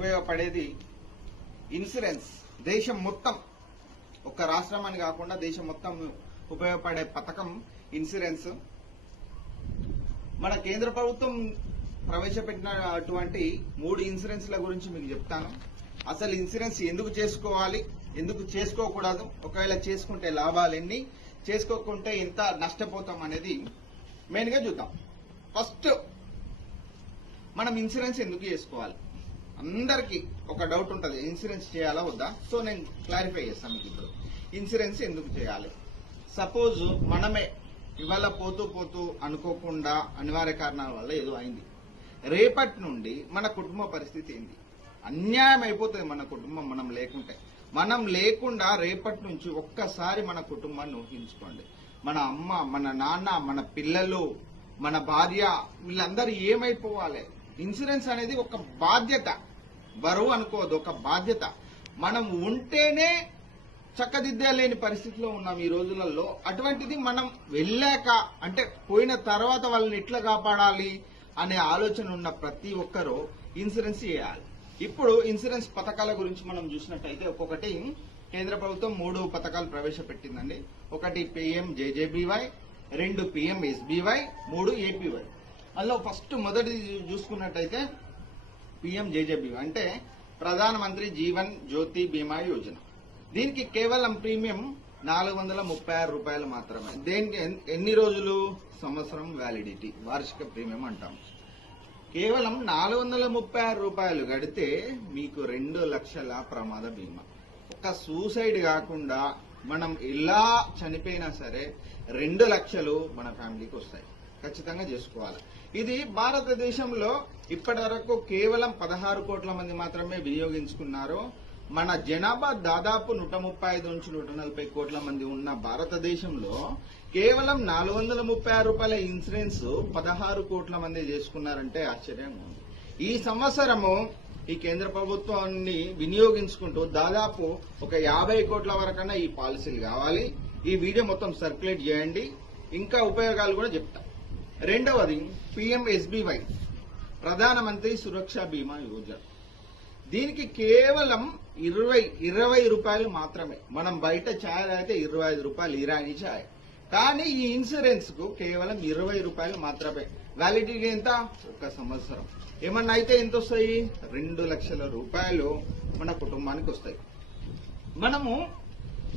ఉపయోగపడేది ఇన్సూరెన్స్. దేశం మొత్తం, ఒక్క రాష్ట్రం అని కాకుండా దేశం మొత్తం ఉపయోగపడే పథకం ఇన్సూరెన్స్. మన కేంద్ర ప్రభుత్వం ప్రవేశపెట్టినటువంటి 3 ఇన్సూరెన్స్ల గురించి మీకు చెప్తాను. అసలు ఇన్సూరెన్స్ ఎందుకు చేసుకోవాలి, ఎందుకు చేసుకోకూడదు, ఒకవేళ చేసుకుంటే లాభాలు ఎన్ని, చేసుకోకుంటే ఎంత నష్టపోతాం అనేది మెయిన్ గా చూద్దాం. ఫస్ట్ మనం ఇన్సూరెన్స్ ఎందుకు చేసుకోవాలి? అందరికీ ఒక డౌట్ ఉంటుంది, ఇన్సూరెన్స్ చేయాలా వద్దా. సో నేను క్లారిఫై చేస్తాను మీకు ఇప్పుడు. ఇన్సూరెన్స్ ఎందుకు చేయాలి? సపోజ్ మనమే ఇవాళ పోతూ పోతూ అనుకోకుండా అనివార్య కారణాల వల్ల ఏదో అయింది, రేపటి నుండి మన కుటుంబ పరిస్థితి ఏంది? అన్యాయం అయిపోతుంది మన కుటుంబం మనం లేకుండా రేపటి నుంచి ఒక్కసారి మన కుటుంబాన్ని ఊహించుకోండి. మన అమ్మ, మన నాన్న, మన పిల్లలు, మన భార్య, వీళ్ళందరూ ఏమైపోవాలి? ఇన్సూరెన్స్ అనేది ఒక బాధ్యత, బరువు అనుకోదు, ఒక బాధ్యత. మనం ఉంటేనే చక్కదిద్దలేని పరిస్థితిలో ఉన్నాం ఈ రోజులలో. అటువంటిది మనం వెళ్ళాక, అంటే పోయిన తర్వాత వాళ్ళని ఎట్లా కాపాడాలి అనే ఆలోచన ఉన్న ప్రతి ఒక్కరూ ఇన్సూరెన్స్ చేయాలి. ఇప్పుడు ఇన్సూరెన్స్ పథకాల గురించి మనం చూసినట్టయితే ఒక్కొక్కటి కేంద్ర ప్రభుత్వం 3 పథకాలు ప్రవేశపెట్టిందండి. ఒకటి PMJJBY, 2 PMSBY, 3 APY. అందులో ఫస్ట్ మొదటి చూసుకున్నట్టయితే PMJJBY అంటే ప్రధానమంత్రి జీవన్ జ్యోతి బీమా యోజన. దీనికి కేవలం ప్రీమియం 436 రూపాయలు మాత్రమే. దేనికి ఎన్ని రోజులు? సంవత్సరం వ్యాలిడిటీ, వార్షిక ప్రీమియం అంటాం. కేవలం 436 రూపాయలు కడితే మీకు 2 లక్షల ప్రమాద బీమా. ఒక సూసైడ్ కాకుండా మనం ఎలా చనిపోయినా సరే 2 లక్షలు మన ఫ్యామిలీకి వస్తాయి. ఖచ్చితంగా చేసుకోవాలి. ఇది భారతదేశంలో ఇప్పటి వరకు కేవలం 16 కోట్ల మంది మాత్రమే వినియోగించుకున్నారు. మన జనాభా దాదాపు 135 నుంచి 140 కోట్ల మంది ఉన్న భారతదేశంలో కేవలం 436 రూపాయల ఇన్సూరెన్స్ 16 కోట్ల మంది చేసుకున్నారంటే ఆశ్చర్యంగా ఉంది. ఈ సంవత్సరము ఈ కేంద్ర ప్రభుత్వాన్ని వినియోగించుకుంటూ దాదాపు ఒక 50 కోట్ల వరకన్నా ఈ పాలసీలు కావాలి. ఈ వీడియో మొత్తం సర్క్యులేట్ చేయండి, ఇంకా ఉపయోగాలు కూడా చెప్తా. రెండవది PMSBY, ప్రధానమంత్రి సురక్ష బీమా యోజన. దీనికి కేవలం 20 రూపాయలు మాత్రమే. మనం బయట ఛాయ్ అయితే 25 రూపాయలు ఇరానీ ఛాయ్, కానీ ఈ ఇన్సూరెన్స్ కు కేవలం 20 రూపాయలు మాత్రమే. వ్యాలిడిటీ ఎంత? 1 సంవత్సరం. ఏమన్నా అయితే ఎంత వస్తాయి? 2 లక్షల రూపాయలు మన కుటుంబానికి వస్తాయి. మనము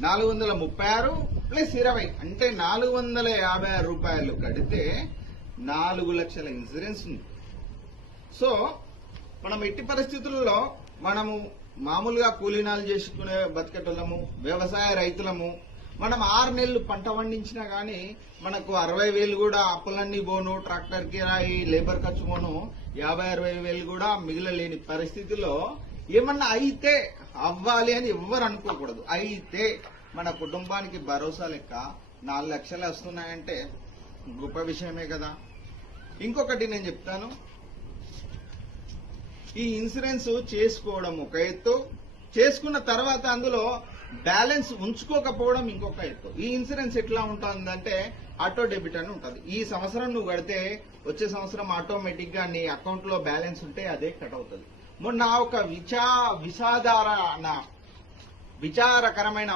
436 ప్లస్ 20 అంటే 456 రూపాయలు కడితే 4 లక్షల ఇన్సూరెన్స్ ఉంది. సో మనం ఎట్టి పరిస్థితుల్లో మనము మామూలుగా కూలీనాలు చేసుకునే బతికేటోళ్ళము, వ్యవసాయ రైతులము. మనం 6 నెలలు పంట పండించినా గానీ మనకు 60,000 కూడా అప్పులన్నీ పోను, ట్రాక్టర్ కిరాయి, లేబర్ ఖర్చు పోను, 50-60 వేలు కూడా మిగిలలేని పరిస్థితిలో ఏమన్నా అయితే అవ్వాలి అని ఎవ్వరు అనుకోకూడదు. అయితే మన కుటుంబానికి భరోసా లెక్క 4 లక్షలు వస్తున్నాయంటే గొప్ప విషయమే కదా. ఇంకొకటి నేను చెప్తాను, ఈ ఇన్సూరెన్స్ చేసుకోవడం ఒక ఎత్తు, చేసుకున్న తర్వాత అందులో బ్యాలెన్స్ ఉంచుకోకపోవడం ఇంకొక ఎత్తు. ఈ ఇన్సూరెన్స్ ఎట్లా ఉంటుందంటే ఆటో డెబిట్ అని ఉంటుంది. ఈ సంవత్సరం నువ్వు కడితే వచ్చే సంవత్సరం ఆటోమేటిక్ గా నీ అకౌంట్ లో బ్యాలెన్స్ ఉంటే అదే కట్ అవుతుంది. మొన్న ఒక విచారకరమైన